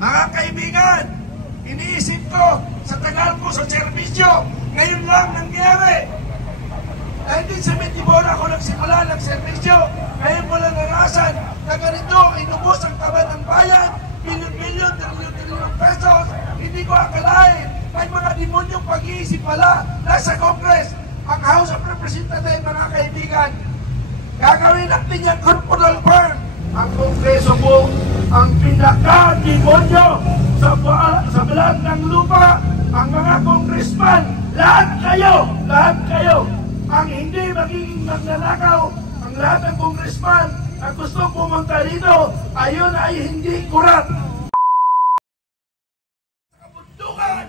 Mga kaibigan, iniisip ko sa tagal ko sa serbisyo, ngayon lang nangyari. 1974 ako nagsimula ng serbisyo, ngayon mo lang narasan na ganito, inubos ang kaban ng bayan, milyon-milyon, trilyon-trilyon pesos. Hindi ko akalain, may mga demonyong pag-iisip pala nasa Congress. Ang House of Representatives, mga kaibigan, gagawin natin yung corporal burn. Ang Kongreso po ang pinaka-demonyo sa balat ng lupa. Ang mga congressman, lahat kayo, ang hindi magiging magnanakaw. Ang lahat ng congressman na gusto pumunta dito, ayun ay hindi kurat. Kabundukan,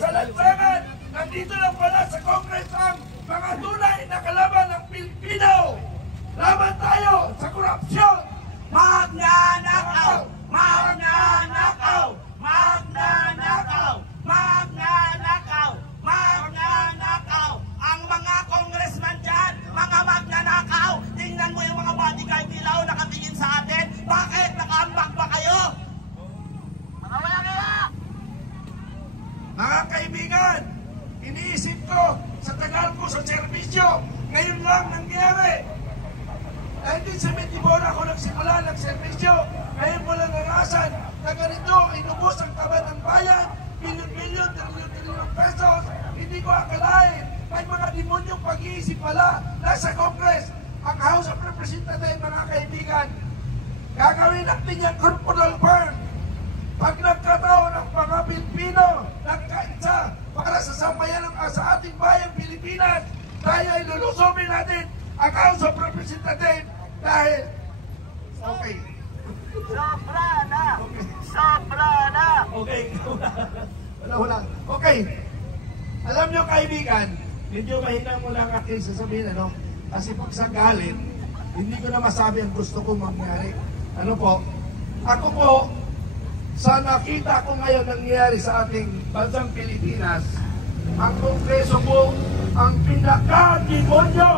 sa lansangan, nandito lang pala sa Congress ang mga tunay na kalaban ng Pilipino. Laban tayo sa korupsyon. Magnanakaw! Magnanakaw! Magnanakaw! Magnanakaw! Magnanakaw! Ang mga congressman dyan, mga magnanakaw, tingnan mo yung mga bodyguard nilaw nakatingin sa atin. Bakit? Nakaambag ba kayo? Mga wala kaya! Mga kaibigan, iniisip ko sa tagal ko sa serbisyo, ngayon lang nangyari. 1974 ako nagsimula ng serbisyo, ngayon mo lang narasan na ganito, inubos ang kaban ng bayan, milyon-milyon, trilyon-trilyon pesos. Hindi ko akalain, may mga demonyong pag-iisip pala nasa Congress. Ang House of Representatives, mga kaibigan, gagawin natin yung corporal burn. Pag nagkataon ang mga Pilipino nagkaisa para sa sambayan sa ating bayang Pilipinas, tayo ay lulusobin natin ang House of Representatives dahil okay. Sobra na! Sobra na! Okay. Wala. Okay. Alam nyo kaibigan, medyo mahina mo lang aking sasabihin, ano? Kasi pag sa galit, hindi ko na masabi ang gusto kong mangyari. Ano po? Ako po, sa nakita ko ngayon nangyari sa ating bansang Pilipinas, ang Kongreso po ang pinaka-demonyo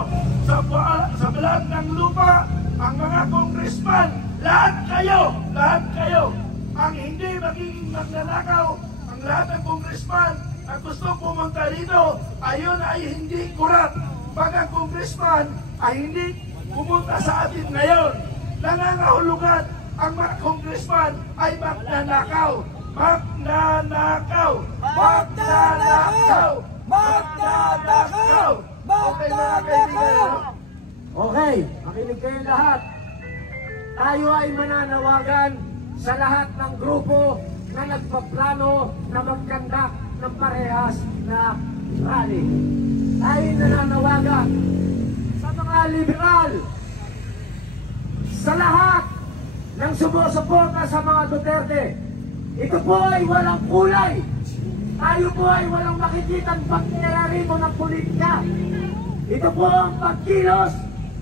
sa balat ng lupa. Ang mga congressman, lahat kayo, ang hindi magiging magnanakaw. Ang lahat ng congressman na gusto pumunta dito, ayun ay hindi kurat. Pag ang congressman ay hindi pumunta sa atin ngayon, nangangahulugan ang mga congressman ay magnanakaw. Magnanakaw! Magnanakaw! Magnanakaw! Okay, mga kaibigan. Okay, makinig kayo lahat. Tayo ay mananawagan sa lahat ng grupo na nagpaplano na magkandak ng parehas na rally. Tayo nananawagan sa mga liberal, sa lahat ng sumusuporta sa mga Duterte. Ito po ay walang kulay. Tayo po ay walang makikitang pagkirarimo ng politika. Ito po ang pagkilos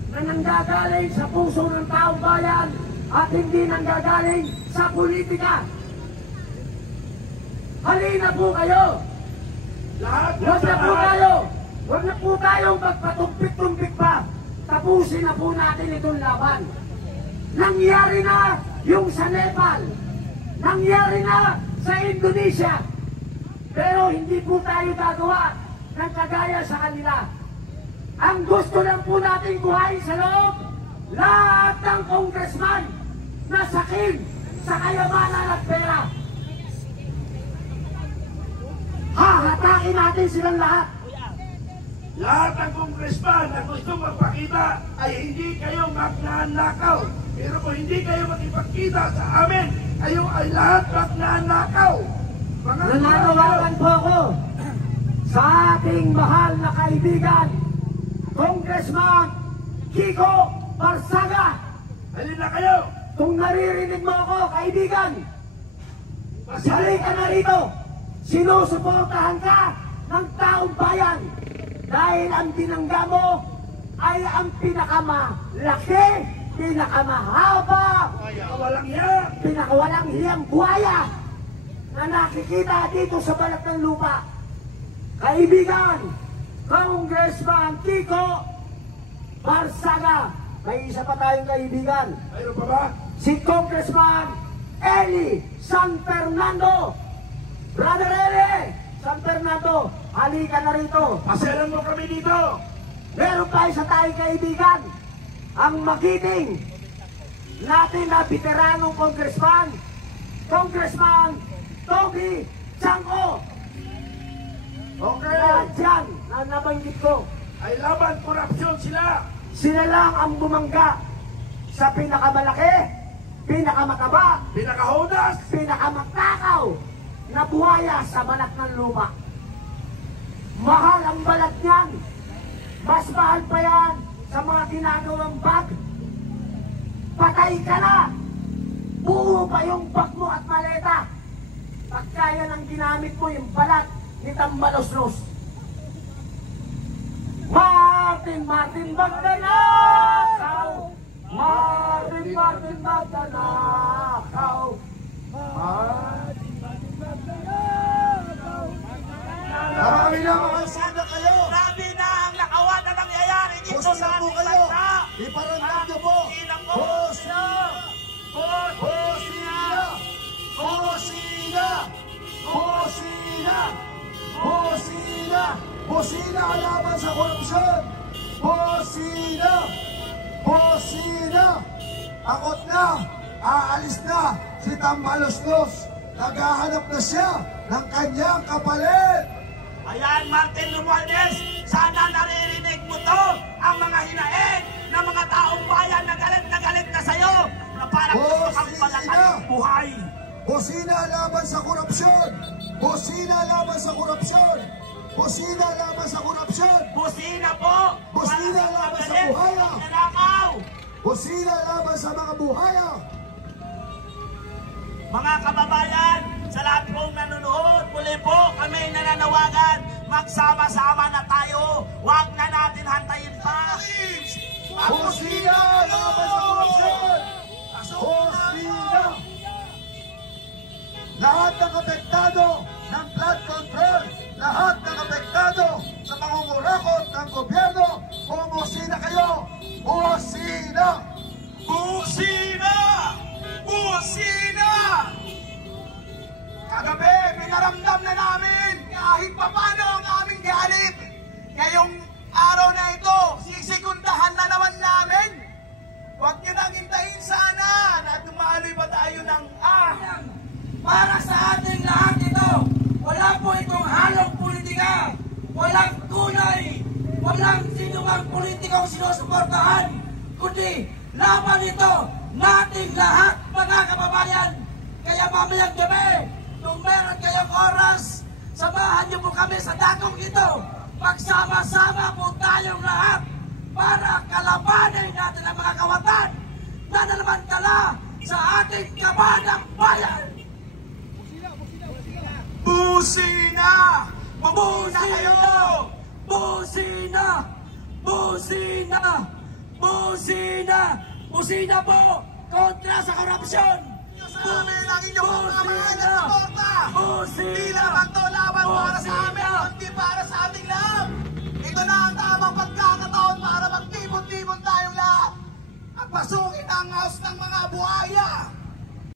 na nanggagaling sa puso ng taong bayan at hindi nanggagaling sa politika. Halina po kayo! Huwag na po tayong magpatumpik-tumpik pa. Tapusin na po natin itong laban. Nangyari na yung sa Nepal. Nangyari na sa Indonesia. Pero hindi po tayo gagawa ng kagaya sa kanila. Ang gusto lang po natin buhayin sa loob, lahat ng congressman na sakim sa kayamanan at pera. Hahatakin natin silang lahat. Lahat ng congressman na gusto magpakita ay hindi kayo magnanakaw. Pero kung hindi kayo magipagkita sa amin, kayo ay lahat magnanakaw. Nananawagan po ako sa ating mahal na kaibigan, Congressman Kiko Barsaga. Halina kayo! Kung naririnig mo ako, kaibigan, halika na rito. Sinusuportahan ka ng taong bayan dahil ang binangga mo ay ang pinakamalaki, pinakamahaba, pinakawalang hiyang buhaya na nakikita dito sa balat ng lupa. Kaibigan, Congressman Kiko Barsaga. May isa pa tayong kaibigan. Mayroon pa ba? Si Congressman Eli San Fernando. Brother Eli San Fernando, halika na rito. Pasyalan mo kami dito. Meron tayo sa tayong kaibigan, ang magiting natin na veteranong Congressman Toby Chanko. Okay. Diyan na nabanggit ko. Ay laban korupsyon sila. Sila lang ang bumangga sa pinakamalaki, pinakamataba, Pinakahudas. pinakamatakaw na buhaya sa balat ng lupa. Mahal ang balat niyan. Mas mahal pa yan sa mga ginagawang bag. Patay ka na. Buo pa yung bag mo at maleta. Pagkaya ng ginamit mo yung balat ni Tambaloslos. Martin Magdanakaw. Martin Magdanakaw. Marami na mga sana kayo. Grabe na ang lakawan na nangyayari dito Pusin sa na po ating kayo. bansa. Iparamdam niyo po. Hosina! Hosina! Hosina! Hosina! Hosina! Hosina laban sa korupsyon! Hosina! Hosina! Takot na! Aalis na si Tambaloslos! Naghahanap na siya ng kanyang kapalit! Ayan, Martin Romualdez, sana naririnig mo to, ang mga hinaing ng mga taong bayan na galit na sa'yo, na parang gusto kang balatan ng buhay. Hosina laban sa korupsyon! Hosina laban sa korupsyon! Hosina laban sa korupsyon! Busina po! Busina para laban sa magalit, buhaya. magnanakaw. Hosina laban sa mga buhaya! Mga kababayan, sa lahat pong nanonood, muli po kami nananawagan, magsama-sama na tayo, huwag na natin hantayin pa. Hosina laban sa korupsyon! Hosina! Lahat ng apektado ng flood control, lahat ng apektado sa pangungurakot ng gobyerno, humusina kayo! Hosina! Busina! Busina! Kagabi, pinaramdam na namin kahit papano ang aming galit. Ngayong araw na ito, sisekundahan na naman namin. Huwag nyo nang hintayin sana na dumaloy pa tayo ng Para sa ating lahat ito, wala po itong halong politika. Walang tunay. Walang sinumang politikong sinusuportahan. Kundi, laban ito nating lahat, mga kababayan. Kaya mamayang gabi, kung meron kayong oras, samahan niyo po kami sa dakong ito. Magsama-sama po tayong lahat para kalabanin natin ang mga kawatan na nalamantala sa ating kabanang bayan. Busina! Bubuna kayo! Busina! Busina! Busina! Busina po! Kontra sa korupsyon! Sabi lang inyong mga kamahal na suporta! Hindi naman ito laban para sa amin, kundi para sa ating lahat! Ito na ang tamang pagkakataon para magtibon-tibon tayong lahat! At pasukin ang house ng mga buhaya!